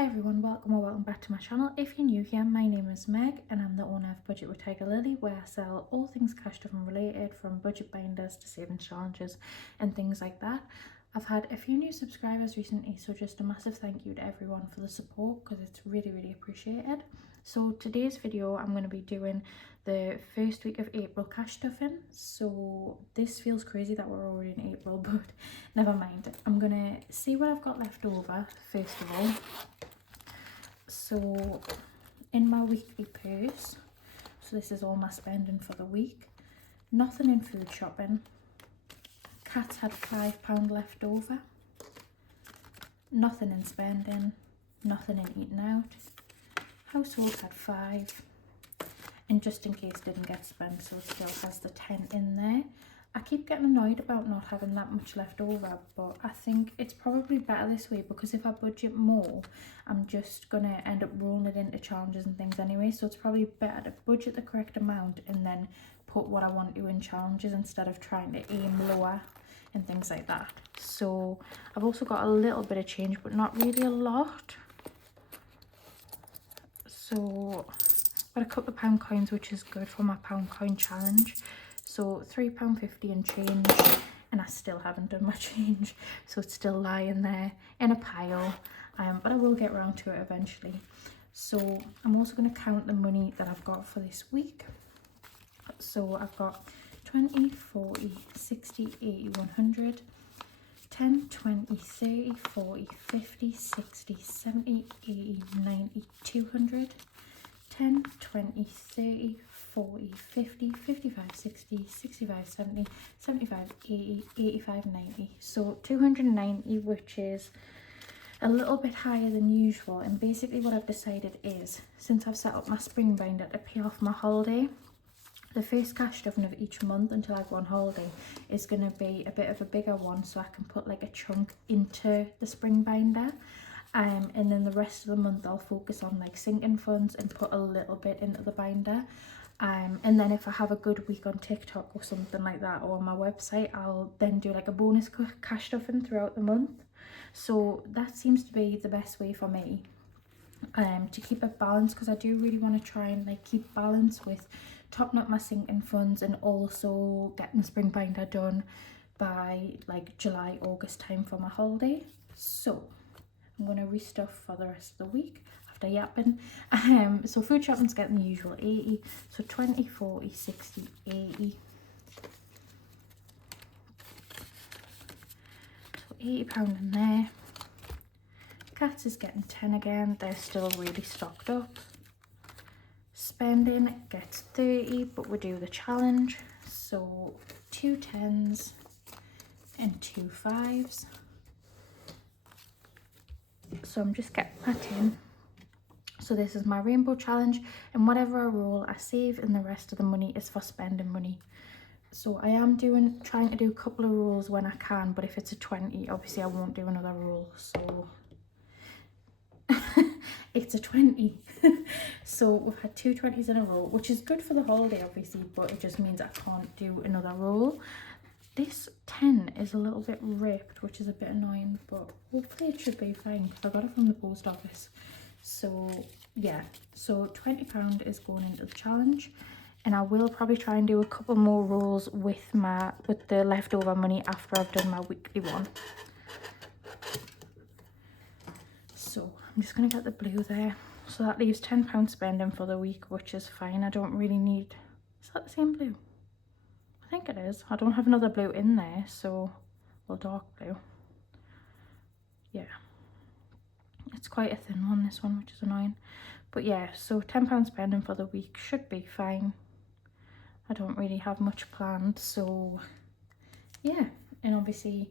Hi everyone, welcome or welcome back to my channel. If you're new here, my name is Meg and I'm the owner of Budget with Tiger Lily, where I sell all things cash driven related, from budget binders to savings challenges and things like that. I've had a few new subscribers recently, so just a massive thank you to everyone for the support, because it's really appreciated. So today's video I'm going to be doing the first week of April cash stuffing. So this feels crazy that we're already in April, but never mind. I'm going to see what I've got left over first of all. So in my weekly purse, so this is all my spending for the week. Nothing in food shopping. Cats had £5 left over. Nothing in spending. Nothing in eating out. Household had 5. And just in case didn't get spent, so it still has the 10 in there. I keep getting annoyed about not having that much left over, but I think it's probably better this way, because if I budget more, I'm just gonna end up rolling it into challenges and things anyway. So it's probably better to budget the correct amount and then put what I want to in challenges, instead of trying to aim lower and things like that. So I've also got a little bit of change, but not really a lot. So got a couple of pound coins, which is good for my pound coin challenge. So £3.50 and change, and I still haven't done my change, so it's still lying there in a pile, but I will get around to it eventually. So I'm also going to count the money that I've got for this week. So I've got 20, 40, 60, 80, 100, 10, 20, 30, 40, 50, 60, 70, 80, 90, 200, 10, 20, 30, 40, 50, 55, 60, 65, 70, 75, 80, 85, 90. So 290, which is a little bit higher than usual. And basically what I've decided is, since I've set up my spring binder to pay off my holiday, the first cash stuffing of each month until I go on holiday is going to be a bit of a bigger one, so I can put like a chunk into the spring binder. And then the rest of the month I'll focus on like sinking funds and put a little bit into the binder. And then if I have a good week on TikTok or something like that, or on my website, I'll then do like a bonus cash stuffing throughout the month. So that seems to be the best way for me to keep it balanced, because I do really want to try and like keep balance with topping up my sinking funds and also getting the spring binder done by like July, August time for my holiday. So I'm going to restuff for the rest of the week after yapping. So food shopping's getting the usual 80. So 20, 40, 60, 80. So £80 in there. Cats is getting 10 again. They're still really stocked up. Spending gets 30, but we do the challenge. So 2 10s and 2 5s. So I'm just getting that in. So this is my rainbow challenge, and whatever I roll I save, and the rest of the money is for spending money. So I am trying to do a couple of rolls when I can, but if it's a 20, obviously I won't do another roll. So it's a 20. So we've had 2 20s in a row, which is good for the holiday obviously, but it just means I can't do another roll. This 10 is a little bit ripped, which is a bit annoying, but hopefully it should be fine, because I got it from the post office. So yeah, so £20 is going into the challenge, and I will probably try and do a couple more rolls with the leftover money after I've done my weekly one. So I'm just going to get the blue there. So that leaves £10 spending for the week, which is fine. I don't really need... Is that the same blue? I think it is. I don't have another blue in there, so... Well, dark blue. Yeah. It's quite a thin one, this one, which is annoying. But yeah, so £10 spending for the week should be fine. I don't really have much planned, so... Yeah. And obviously...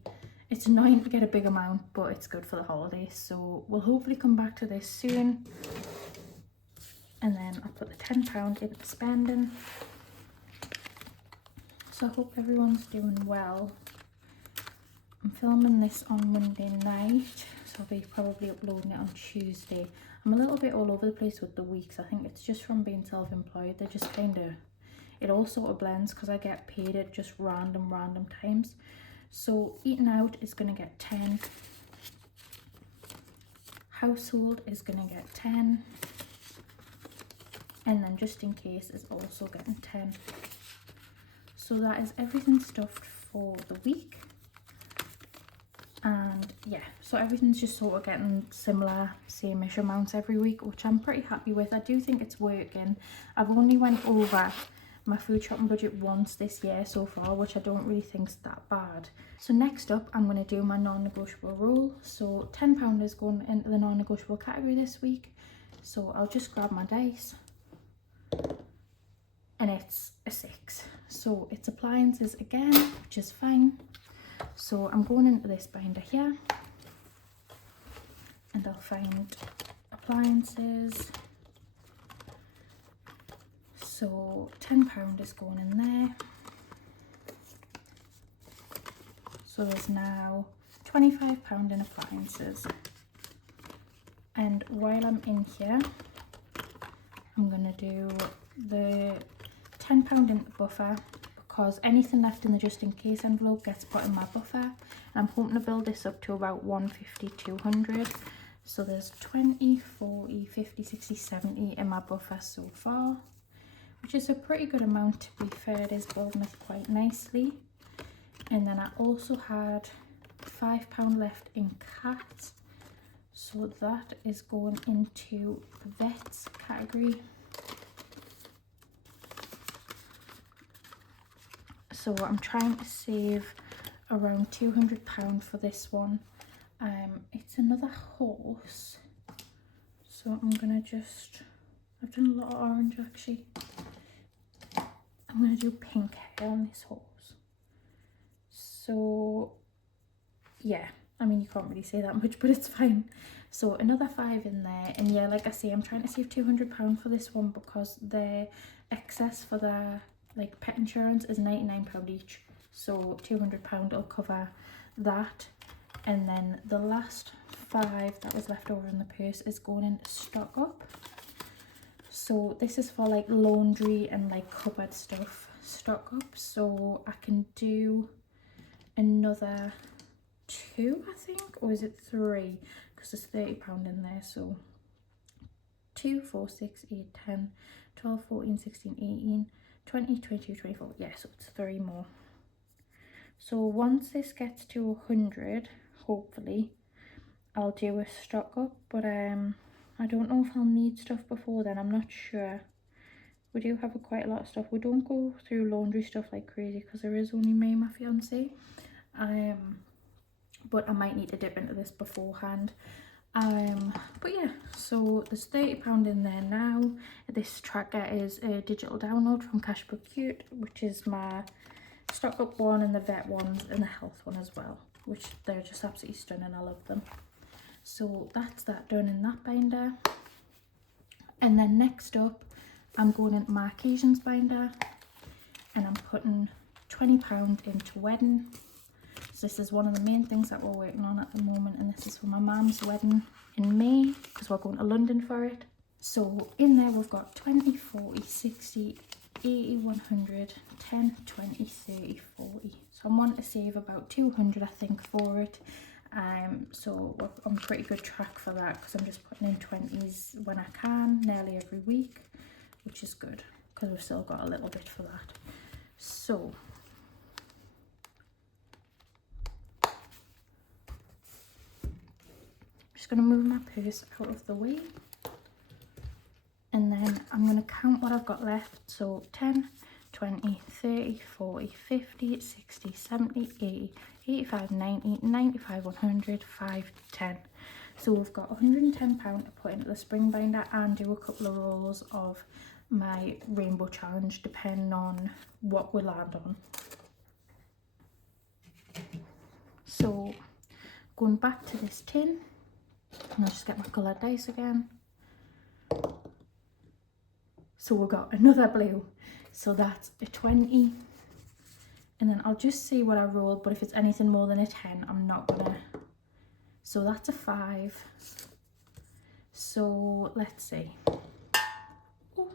It's annoying to get a big amount, but it's good for the holidays. So we'll hopefully come back to this soon. And then I'll put the £10 into spending. So I hope everyone's doing well. I'm filming this on Monday night, so I'll be probably uploading it on Tuesday. I'm a little bit all over the place with the weeks. I think it's just from being self-employed. They're just kind of... It all sort of blends, because I get paid at just random times. So eating out is going to get 10. household is going to get 10, and then just in case is also getting 10. So that is everything stuffed for the week. And yeah, so everything's just sort of getting similar, same-ish amounts every week, which I'm pretty happy with. I do think it's working. I've only went over my food shopping budget once this year so far, which I don't really think is that bad. So next up, I'm going to do my non-negotiable roll. So £10 is going into the non-negotiable category this week. So I'll just grab my dice, and it's a 6. So it's appliances again, which is fine. So I'm going into this binder here, and I'll find appliances. So £10 is going in there. So there's now £25 in appliances. And while I'm in here, I'm going to do the £10 in the buffer, because anything left in the just in case envelope gets put in my buffer. And I'm hoping to build this up to about 150, 200. So there's 20, 40, 50, 60, 70 in my buffer so far, which is a pretty good amount, to be fair. It is building up quite nicely. And then I also had £5 left in cats, so that is going into the vets category. So I'm trying to save around £200 for this one. It's another horse, so I'm gonna just, I've done a lot of orange actually. I'm gonna do pink hair on this horse. So yeah, I mean, you can't really say that much, but it's fine. So another 5 in there, and yeah, like I say, I'm trying to save £200 for this one, because the excess for the like pet insurance is £99 each, so £200 will cover that. And then the last 5 that was left over in the purse is going into stock up. So this is for like laundry and like cupboard stuff, stock up. So I can do another 2, I think, or is it 3, because there's £30 in there. So 2, 4, 6, 8, 10, 12, 14, 16, 18, 20, 22, 24. Yeah, so it's 3 more. So once this gets to 100, hopefully I'll do a stock up, but I don't know if I'll need stuff before then. I'm not sure. We do have quite a lot of stuff. We don't go through laundry stuff like crazy, because there is only me and my fiance. But I might need to dip into this beforehand. But yeah, so there's £30 in there now. This tracker is a digital download from Cashbook Cute, which is my stock up one, and the vet ones, and the health one as well, which they're just absolutely stunning. I love them. So that's that done in that binder. And then next up, I'm going into my occasions binder, and I'm putting £20 into wedding. So this is one of the main things that we're working on at the moment, and this is for my mum's wedding in May, because we're going to London for it. So in there we've got 20, 40, 60, 80, 100, 10, 20, 30, 40. So I'm wanting to save about 200, I think, for it. So we're on pretty good track for that, because I'm just putting in 20s when I can, nearly every week, which is good, because we've still got a little bit for that. So just going to move my purse out of the way, and then I'm going to count what I've got left. So 10, 20, 30, 40, 50, 60, 70, 80, 85, 90, 95, 100, 5, 10. So we've got £110 to put into the spring binder and do a couple of rolls of my rainbow challenge, depending on what we land on. So going back to this tin, and I'll just get my coloured dice again. So we've got another blue, so that's a 20, and then I'll just see what I rolled, but if it's anything more than a 10, I'm not gonna. So that's a 5, so let's see. Ooh.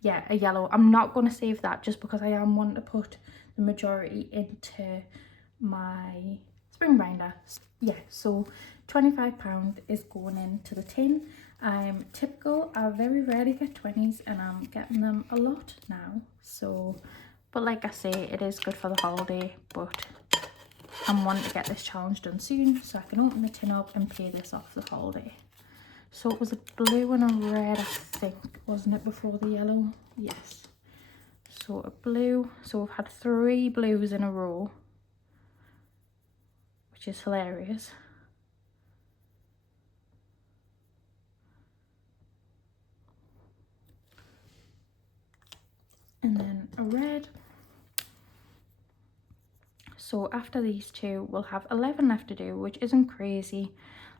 Yeah, a yellow. I'm not going to save that, just because I am wanting to put the majority into my spring binder. Yeah, so £25 is going into the tin. I'm typical, I very rarely get 20s and I'm getting them a lot now. So, but like I say, it is good for the holiday, but I'm wanting to get this challenge done soon so I can open the tin up and pay this off the holiday. So it was a blue and a red, I think, wasn't it, before the yellow? Yes. So a blue, so we've had 3 blues in a row, which is hilarious. And then a red. So after these 2, we'll have 11 left to do, which isn't crazy.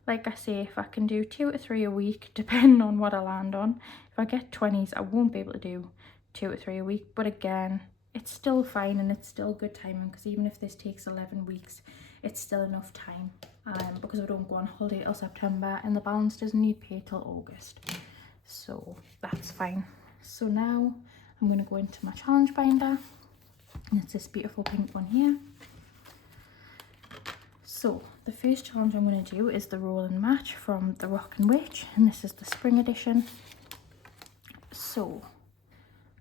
Like I say, if I can do 2 to 3 a week, depending on what I land on. If I get 20s, I won't be able to do 2 to 3 a week. But again, it's still fine and it's still good timing, because even if this takes 11 weeks, it's still enough time. Because I don't go on holiday till September and the balance doesn't need pay till August. So that's fine. So now I'm going to go into my challenge binder. And it's this beautiful pink one here. So the first challenge I'm going to do is the roll and match from the Rockin' Witch, and this is the spring edition. So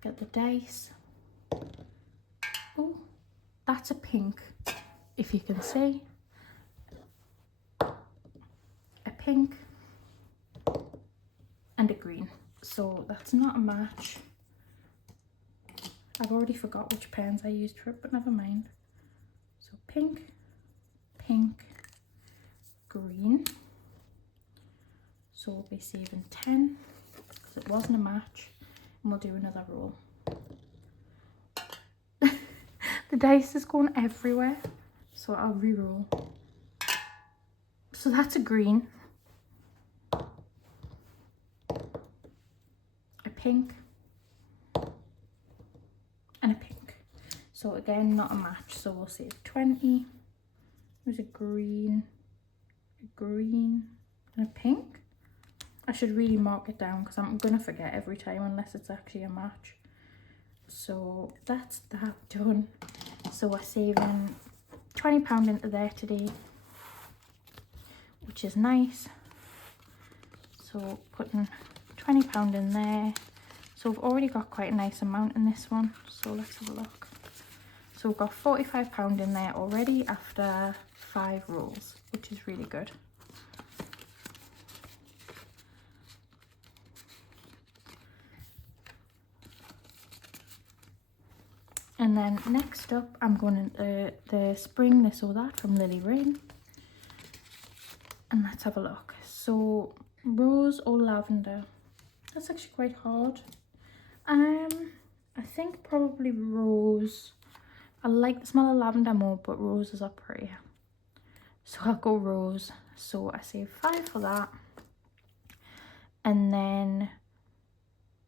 get the dice. Oh, that's a pink, if you can see. A pink and a green. So that's not a match. I've already forgot which pens I used for it, but never mind. So pink, pink, green. So we'll be saving 10 because it wasn't a match, and we'll do another roll. The dice is going everywhere, so I'll re-roll. So that's a green, a pink, and a pink. So again, not a match, so we'll save 20. There's a green, and a pink. I should really mark it down because I'm gonna forget every time unless it's actually a match. So that's that done. So we're saving £20 into there today, which is nice. So putting £20 in there. So we've already got quite a nice amount in this one. So let's have a look. So we've got £45 in there already after 5 rolls, which is really good. And then next up, I'm going into the spring this or that from Lily Rain. And let's have a look. So rose or lavender? That's actually quite hard. I think probably rose. I like the smell of lavender more, but roses are prettier. So I'll go rose. So I save 5 for that. And then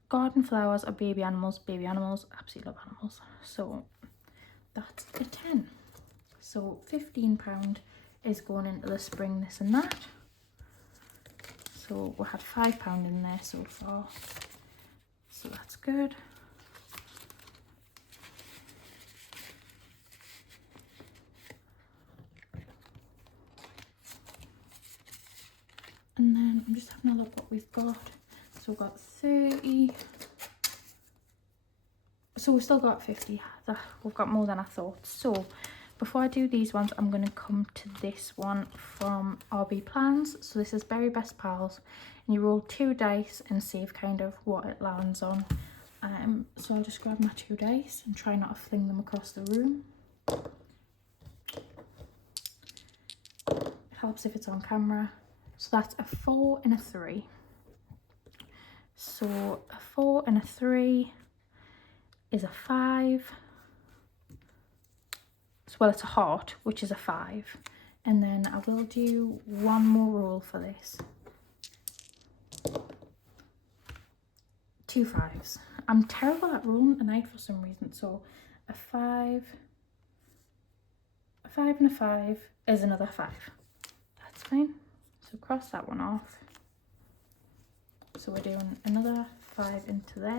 garden flowers are baby animals. Baby animals, absolutely love animals. So that's a 10. So £15 is going into the spring this and that. So we had £5 in there so far. So that's good. And then I'm just having a look what we've got. So we've got 30. So we've still got 50. We've got more than I thought. So before I do these ones, I'm going to come to this one from RB Plans. So this is Berry Best Pals. And you roll 2 dice and save kind of what it lands on. So I'll just grab my 2 dice and try not to fling them across the room. It helps if it's on camera. So that's a 4 and a 3. So a 4 and a 3 is a 5. So, well, it's a heart, which is a 5. And then I will do one more roll for this. 2 5s. I'm terrible at rolling tonight for some reason. So a 5 and a 5 is another 5. That's fine. So cross that one off. So we're doing another 5 into there.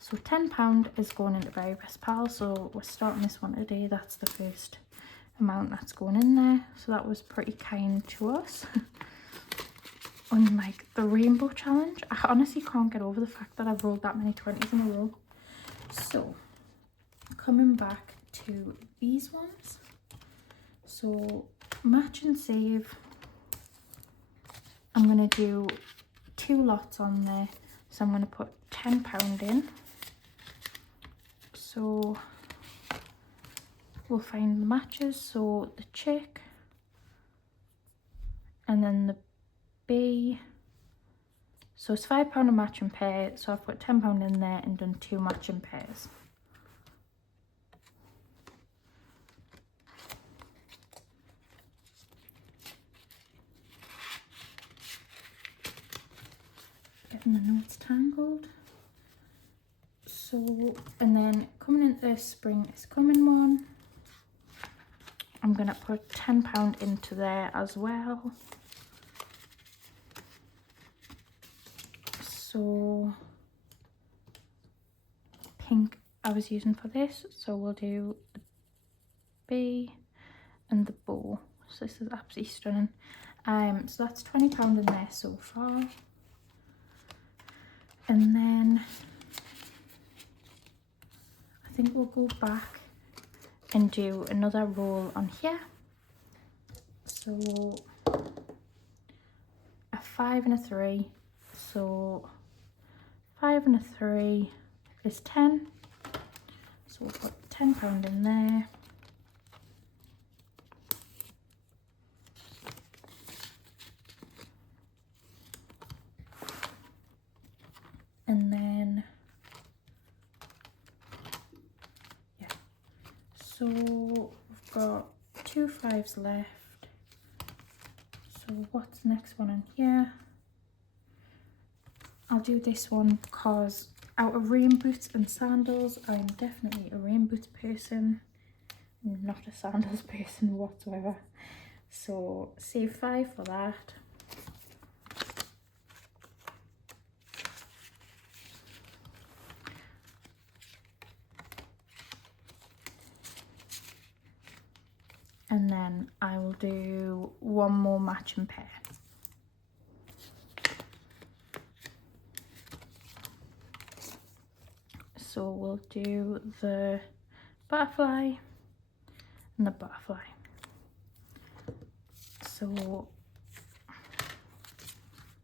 So £10 is going into Berry Best Pals. So we're starting this one today. That's the first amount that's going in there, so that was pretty kind to us. Unlike the rainbow challenge, I honestly can't get over the fact that I've rolled that many 20s in a row. So coming back to these ones, so match and save, I'm going to do 2 lots on there, so I'm going to put £10 in. So we'll find the matches, so the chick and then the bee. So it's £5 a match and pair, so I've put £10 in there and done 2 matching pairs. Getting the knots tangled. So, and then coming into this spring is coming one. I'm going to put £10 into there as well. So pink I was using for this, so we'll do the bee and the bow. So this is absolutely stunning. So that's £20 in there so far. And then I think we'll go back and do another roll on here. So a 5 and a 3. So 5 and a 3 is 10. So we'll put £10 in there. And then, yeah, so we've got 2 5s left. So what's the next one in here? I'll do this one because out of rain boots and sandals, I'm definitely a rain boots person, not a sandals person whatsoever. So save 5 for that. And then I will do 1 more match and pair. So we'll do the butterfly and the butterfly. So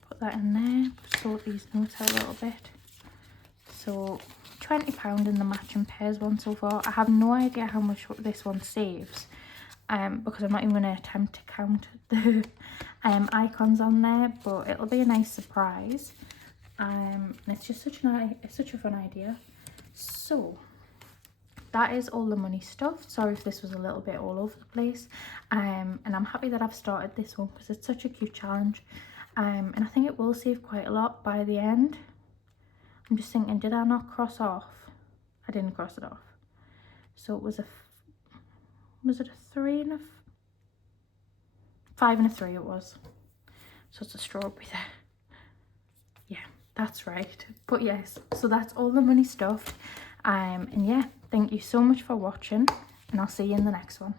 put that in there, sort these notes out a little bit. So £20 in the match and pairs one so far. I have no idea how much this one saves. Because I'm not even going to attempt to count the icons on there, but it'll be a nice surprise. And it's just such a fun idea. So that is all the money stuff. Sorry if this was a little bit all over the place. And I'm happy that I've started this one because it's such a cute challenge. And I think it will save quite a lot by the end. I'm just thinking, did I not cross off? I didn't cross it off. So it was was it a 3 and a 5 and a 3 it was. So it's a strawberry there. Yeah, that's right. But yes, so that's all the money stuff. And yeah, thank you so much for watching, and I'll see you in the next one.